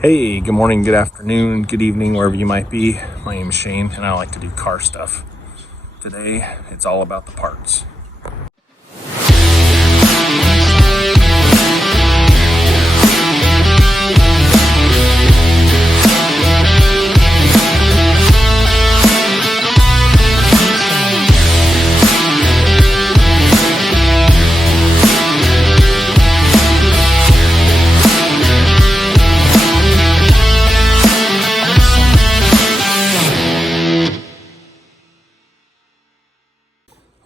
Hey, good morning, good afternoon, good evening, wherever you might be. My name is Shane, and I like to do car stuff. Today, it's all about the parts.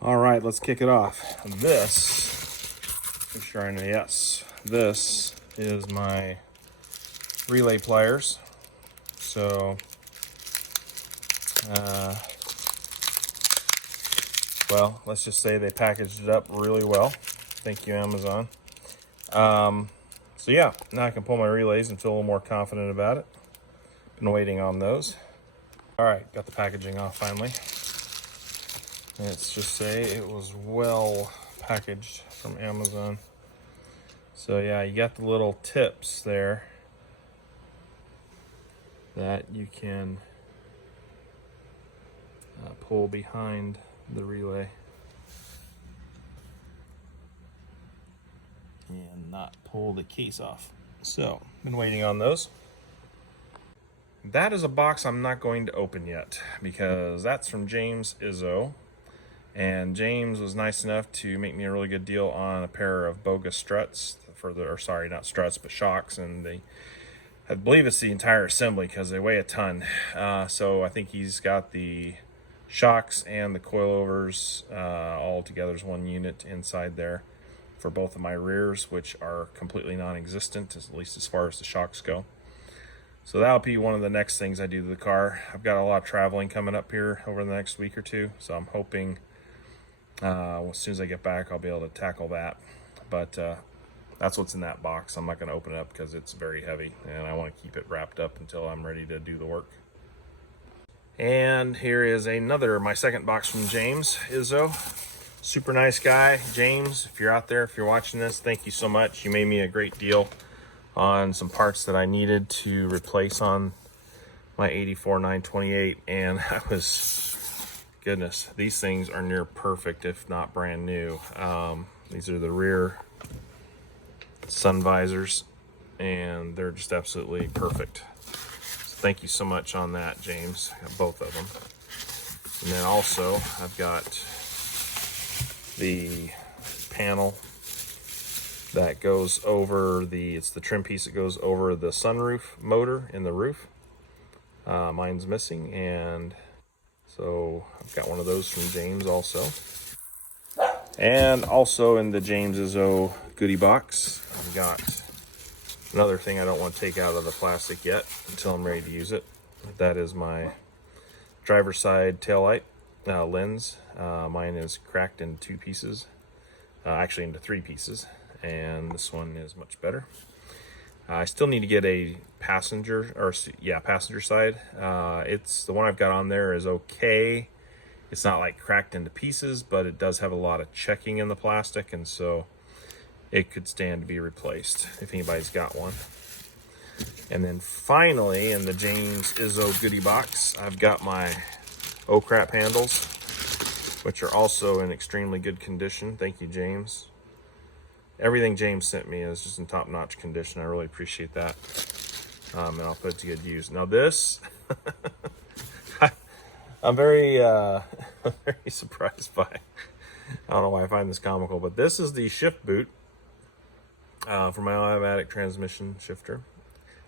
All right, let's kick it off. This, make sure I know, yes, this is my relay pliers. So, well, let's just say they packaged it up really well. Thank you, Amazon. So yeah, now I can pull my relays and feel a little more confident about it. Been waiting on those. All right, got the packaging off finally. Let's just say it was well packaged from Amazon. So yeah, you got the little tips there that you can pull behind the relay and not pull the case off. So, been waiting on those. That is a box I'm not going to open yet because that's from James Izzo. And James was nice enough to make me a really good deal on a pair of bogus struts not struts, but shocks. And I believe it's the entire assembly because they weigh a ton. So I think he's got the shocks and the coilovers all together as one unit inside there for both of my rears, which are completely non-existent, at least as far as the shocks go. So that'll be one of the next things I do to the car. I've got a lot of traveling coming up here over the next week or two, so I'm hoping as soon as I get back I'll be able to tackle that. But that's what's in that box. I'm not going to open it up because it's very heavy and I want to keep it wrapped up until I'm ready to do the work. And here is my second box from James Izzo. Super nice guy. James, if you're out there, if you're watching this, thank you so much. You made me a great deal on some parts that I needed to replace on my 84 928, and I was, goodness, these things are near perfect, if not brand new. These are the rear sun visors, and they're just absolutely perfect. So thank you so much on that, James. I got both of them. And then also, I've got the panel that goes over it's the trim piece that goes over the sunroof motor in the roof. Mine's missing, and so I've got one of those from James also. And also in the James Izzo goodie box, I've got another thing I don't want to take out of the plastic yet until I'm ready to use it. That is my driver's side taillight lens. Mine is cracked in two pieces, actually into three pieces, and this one is much better. I still need to get a passenger side. It's the one I've got on there is okay. It's not like cracked into pieces, but it does have a lot of checking in the plastic, and so it could stand to be replaced if anybody's got one. And then finally, in the James Izzo goodie box, I've got my O-crap handles, which are also in extremely good condition. Thank you, James. Everything James sent me is just in top-notch condition. I really appreciate that. And I'll put it to good use. Now this, I'm very, very surprised by. I don't know why I find this comical, but this is the shift boot for my automatic transmission shifter.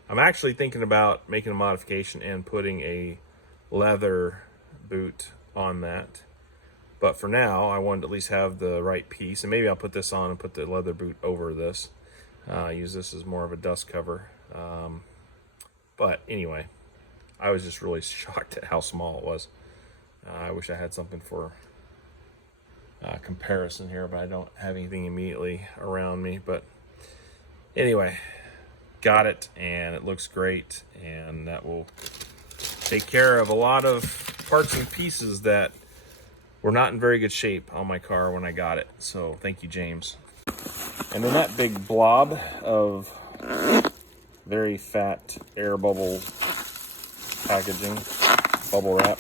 I'm actually thinking about making a modification and putting a leather boot on that. But for now, I wanted to at least have the right piece. And maybe I'll put this on and put the leather boot over this. Use this as more of a dust cover. But anyway, I was just really shocked at how small it was. I wish I had something for comparison here, but I don't have anything immediately around me. But anyway, got it, and it looks great. And that will take care of a lot of parts and pieces that were not in very good shape on my car when I got it. So thank you, James. And then that big blob of very fat air bubble packaging, bubble wrap.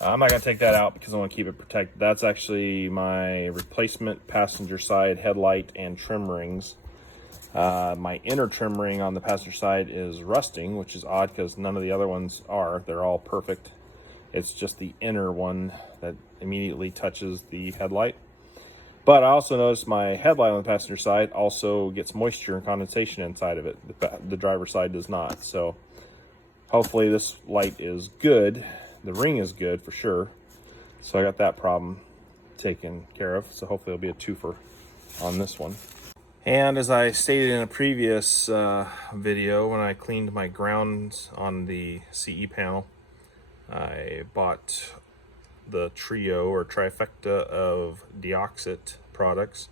I'm not going to take that out because I want to keep it protected. That's actually my replacement passenger side headlight and trim rings. My inner trim ring on the passenger side is rusting, which is odd because none of the other ones are. They're all perfect. It's just the inner one that immediately touches the headlight. But I also noticed my headlight on the passenger side also gets moisture and condensation inside of it. The driver's side does not. So hopefully this light is good. The ring is good for sure. So I got that problem taken care of. So hopefully it'll be a twofer on this one. And as I stated in a previous video, when I cleaned my grounds on the CE panel, I bought the trio or trifecta of deoxit products.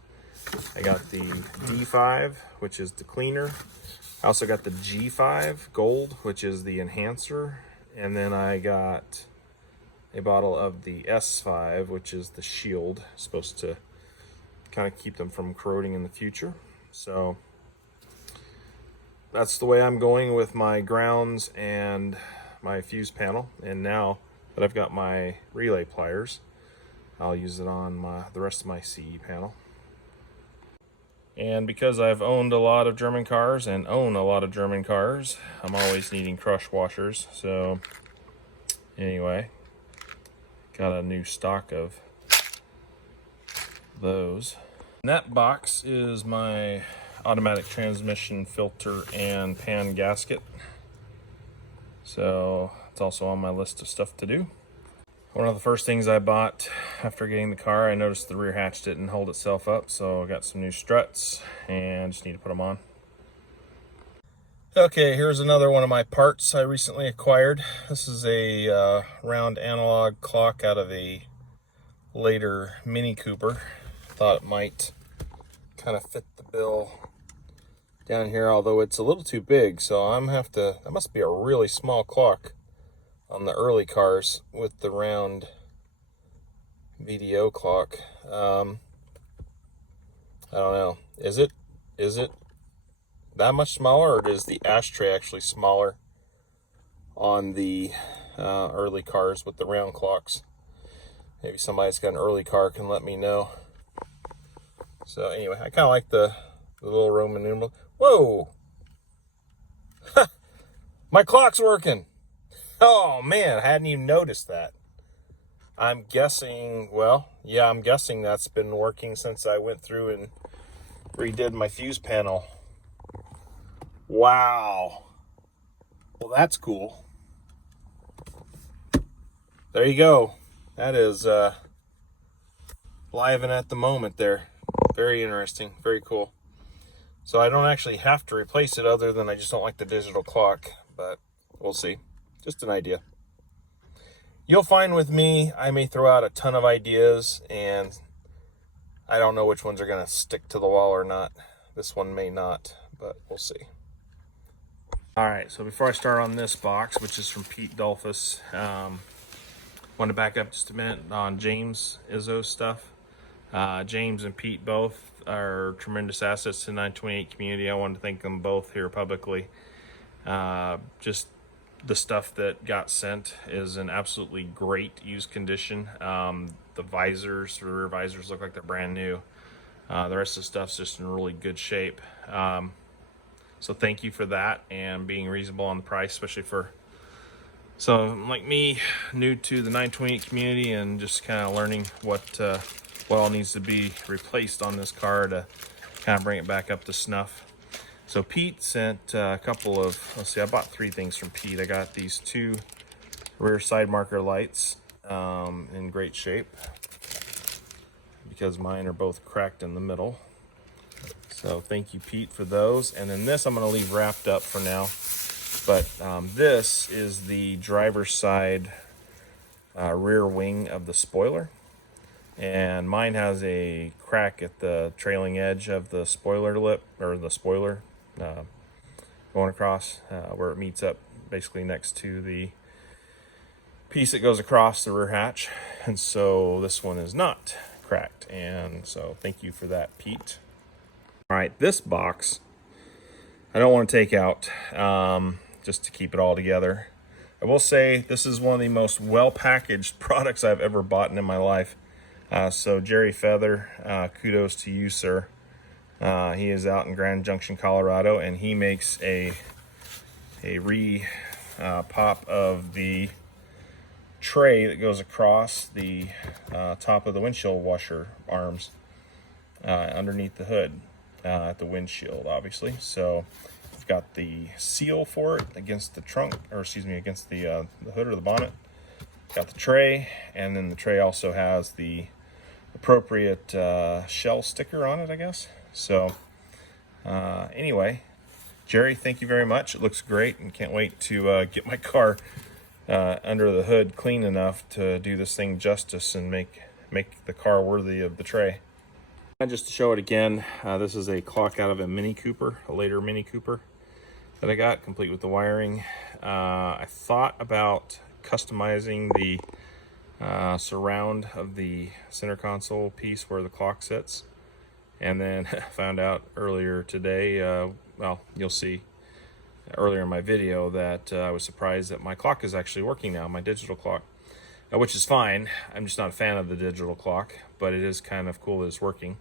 I got the D5, which is the cleaner. I also got the G5 gold, which is the enhancer. And then I got a bottle of the S5, which is the shield, supposed to kind of keep them from corroding in the future. So that's the way I'm going with my grounds and my fuse panel. And now that I've got my relay pliers, I'll use it on the rest of my CE panel. And because I've owned a lot of German cars and own a lot of German cars, I'm always needing crush washers. So anyway, got a new stock of those. In that box is my automatic transmission filter and pan gasket. So it's also on my list of stuff to do. One of the first things I bought after getting the car, I noticed the rear hatch didn't hold itself up, so I got some new struts and just need to put them on. Okay, here's another one of my parts I recently acquired. This is a round analog clock out of a later Mini Cooper. Thought it might kind of fit the bill down here, although it's a little too big, so that must be a really small clock on the early cars with the round VDO clock. I don't know. Is it that much smaller, or is the ashtray actually smaller on the early cars with the round clocks? Maybe somebody's got an early car can let me know. So anyway, I kind of like the little Roman numeral. Whoa! My clock's working! Oh man, I hadn't even noticed that. I'm guessing, well, yeah, I'm guessing that's been working since I went through and redid my fuse panel. Wow. Well, that's cool. There you go. That is live and at the moment there. Very interesting, very cool. So I don't actually have to replace it, other than I just don't like the digital clock, but we'll see. Just an idea. You'll find with me, I may throw out a ton of ideas, and I don't know which ones are going to stick to the wall or not. This one may not, but we'll see. All right, so before I start on this box, which is from Pete Dolphus, want to back up just a minute on James Izzo's stuff. James and Pete both are tremendous assets to the 928 community. I want to thank them both here publicly. Just the stuff that got sent is in absolutely great used condition. The visors, the rear visors, look like they're brand new. The rest of the stuff's just in really good shape. So thank you for that and being reasonable on the price, especially for someone like me, new to the 928 community and just kind of learning what all needs to be replaced on this car to kind of bring it back up to snuff. So Pete sent a couple of, let's see, I bought 3 things from Pete. I got these 2 rear side marker lights in great shape because mine are both cracked in the middle. So thank you, Pete, for those. And then this I'm going to leave wrapped up for now. But this is the driver's side rear wing of the spoiler. And mine has a crack at the trailing edge of the spoiler lip, or the spoiler going across where it meets up basically next to the piece that goes across the rear hatch. And so this one is not cracked. And so thank you for that, Pete. All right, this box I don't want to take out, just to keep it all together. I will say this is one of the most well-packaged products I've ever bought in my life. So Jerry Feather, kudos to you, sir. He is out in Grand Junction, Colorado, and he makes a pop of the tray that goes across the top of the windshield washer arms underneath the hood at the windshield, obviously. So we've got the seal for it against the trunk, or excuse me, against the hood or the bonnet. Got the tray, and then the tray also has the appropriate shell sticker on it, I guess. So anyway, Jerry, thank you very much. It looks great, and can't wait to get my car under the hood clean enough to do this thing justice and make the car worthy of the tray. And just to show it again, this is a clock out of a Mini Cooper, a later Mini Cooper that I got, complete with the wiring. I thought about customizing the surround of the center console piece where the clock sits, and then found out earlier today, well, you'll see earlier in my video, that I was surprised that my clock is actually working now, my digital clock, which is fine. I'm just not a fan of the digital clock, but it is kind of cool that it's working.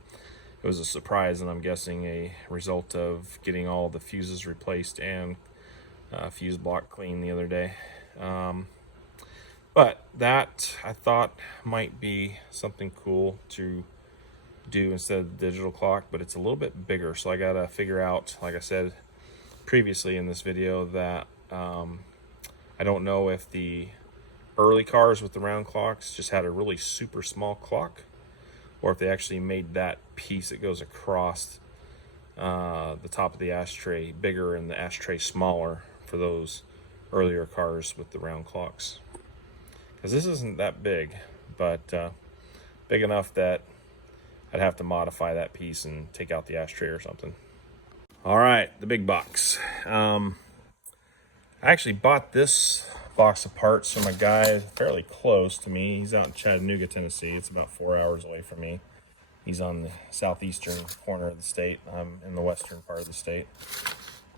It was a surprise, and I'm guessing a result of getting all the fuses replaced and fuse block cleaned the other day. But that, I thought, might be something cool to do instead of the digital clock, but it's a little bit bigger, so I gotta figure out, like I said previously in this video, that I don't know if the early cars with the round clocks just had a really super small clock, or if they actually made that piece that goes across the top of the ashtray bigger and the ashtray smaller for those earlier cars with the round clocks. Because this isn't that big, but big enough that I'd have to modify that piece and take out the ashtray or something. All right, the big box. I actually bought this box of parts from a guy fairly close to me. He's out in Chattanooga, Tennessee. It's about 4 hours away from me. He's on the southeastern corner of the state. I'm in the western part of the state.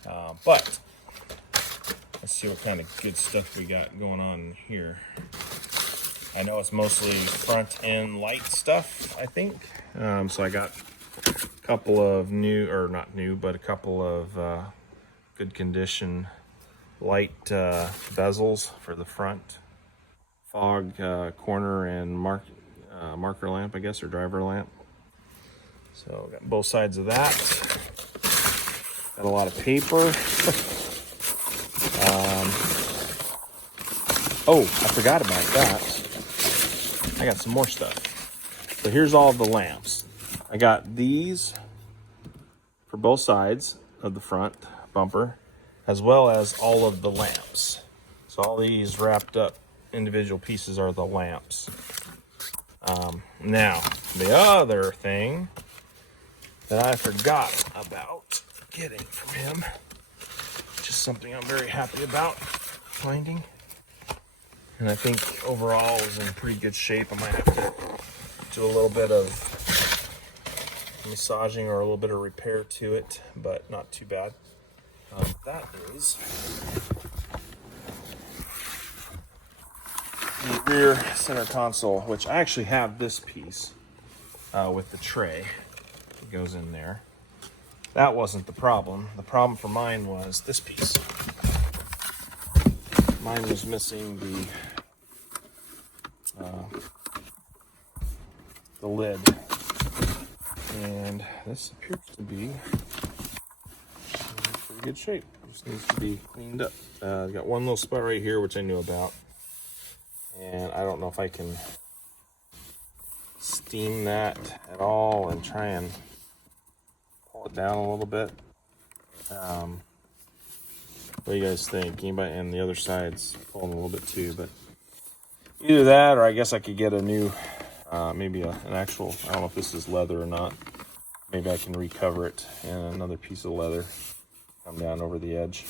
But let's see what kind of good stuff we got going on here. I know it's mostly front end light stuff, I think. So I got a couple of new, or not new, but a couple of good condition light bezels for the front fog corner and marker lamp, I guess, or driver lamp. So got both sides of that. Got a lot of paper. Oh, I forgot about that. I got some more stuff. So here's all the lamps. I got these for both sides of the front bumper, as well as all of the lamps. So all these wrapped up individual pieces are the lamps. Now, the other thing that I forgot about getting from him, which is something I'm very happy about finding, and I think overall is in pretty good shape. I might have to do a little bit of massaging or a little bit of repair to it, but not too bad. That is the rear center console, which I actually have this piece with the tray that goes in there. That wasn't the problem. The problem for mine was this piece. Mine was missing the lid, and this appears to be in pretty good shape. Just needs to be cleaned up. Got one little spot right here, which I knew about, and I don't know if I can steam that at all and try and pull it down a little bit. What do you guys think? Anybody? And the other side's pulling a little bit too, but either that, or I guess I could get a new, maybe an actual, I don't know if this is leather or not. Maybe I can recover it in another piece of leather, come down over the edge.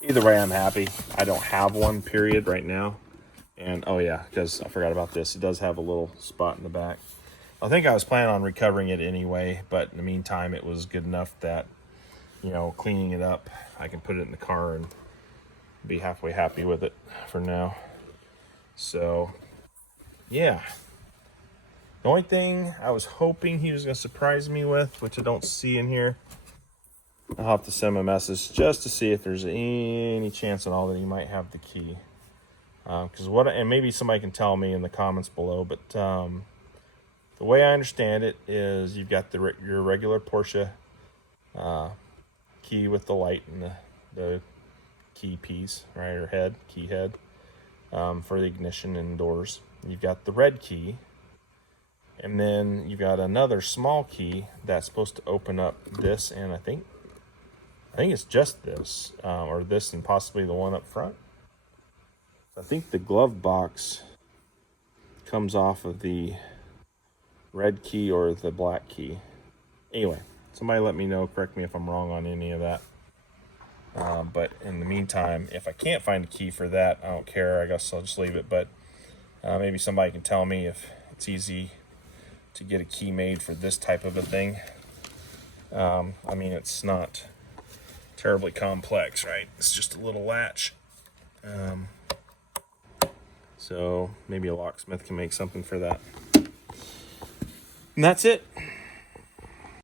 Either way, I'm happy. I don't have one, period, right now. And, oh yeah, because I forgot about this. It does have a little spot in the back. I think I was planning on recovering it anyway, but in the meantime, it was good enough that you know, cleaning it up, I can put it in the car and be halfway happy with it for now. So, yeah. The only thing I was hoping he was going to surprise me with, which I don't see in here, I'll have to send him a message just to see if there's any chance at all that he might have the key. Because and maybe somebody can tell me in the comments below, but the way I understand it is you've got your regular Porsche key with the light and the key piece, right, or key head for the ignition and doors. You've got the red key, and then you've got another small key that's supposed to open up this, and I think it's just this, or this and possibly the one up front. I think the glove box comes off of the red key or the black key. Anyway, somebody let me know, correct me if I'm wrong on any of that. But in the meantime, if I can't find a key for that, I don't care. I guess I'll just leave it. But maybe somebody can tell me if it's easy to get a key made for this type of a thing. I mean, it's not terribly complex, right? It's just a little latch. So maybe a locksmith can make something for that. And that's it.